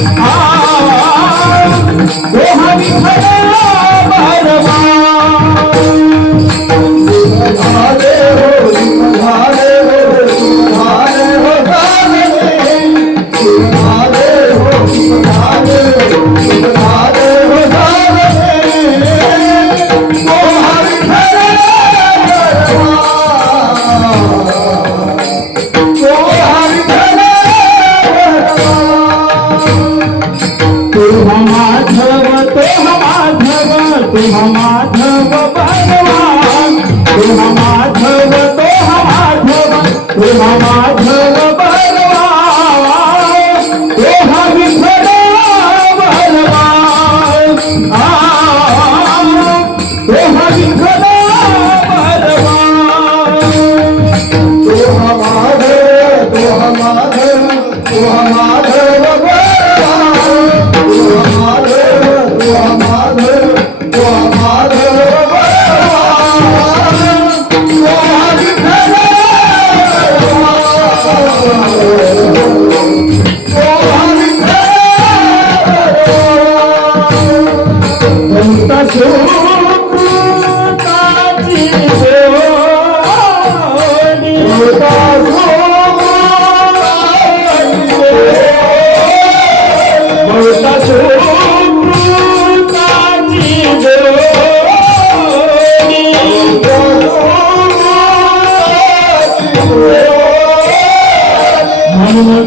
Oh, Madhav तुम माधव भगवान तुम माधव तुम माधव तुम माधव।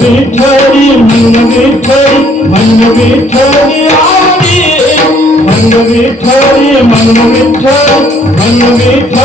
விட்டடி மண்ண விட்டடி மண்ண விட்டடி ஆடி மண்ண விட்டடி மண்ண விட்டடி மண்ண விட்டடி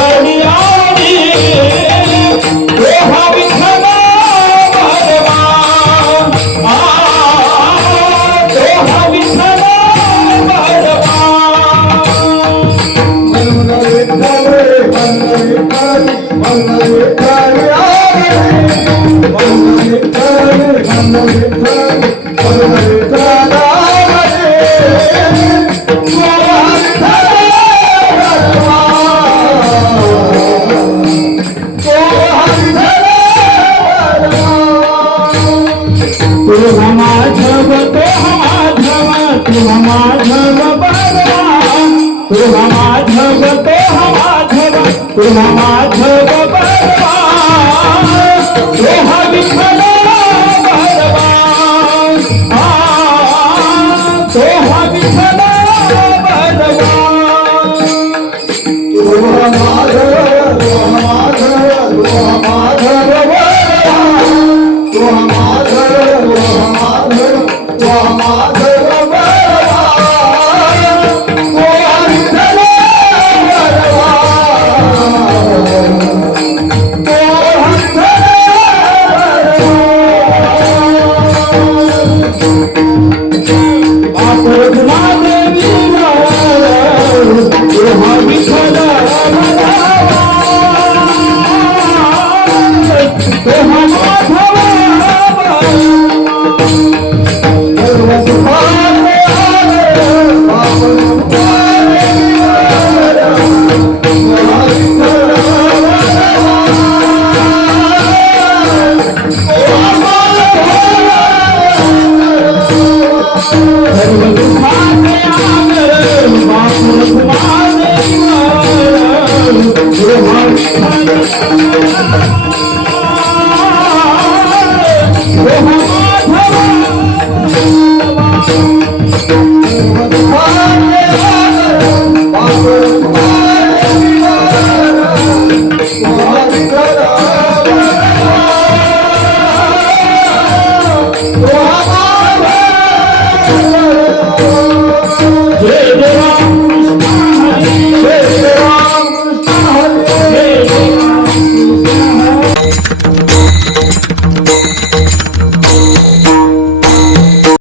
तुम माधव भगवान तुम माधव तो माधव तुम माधव भगवान तुम विठल भगवान तुम तुम माधव तुम तुम तुम Oh,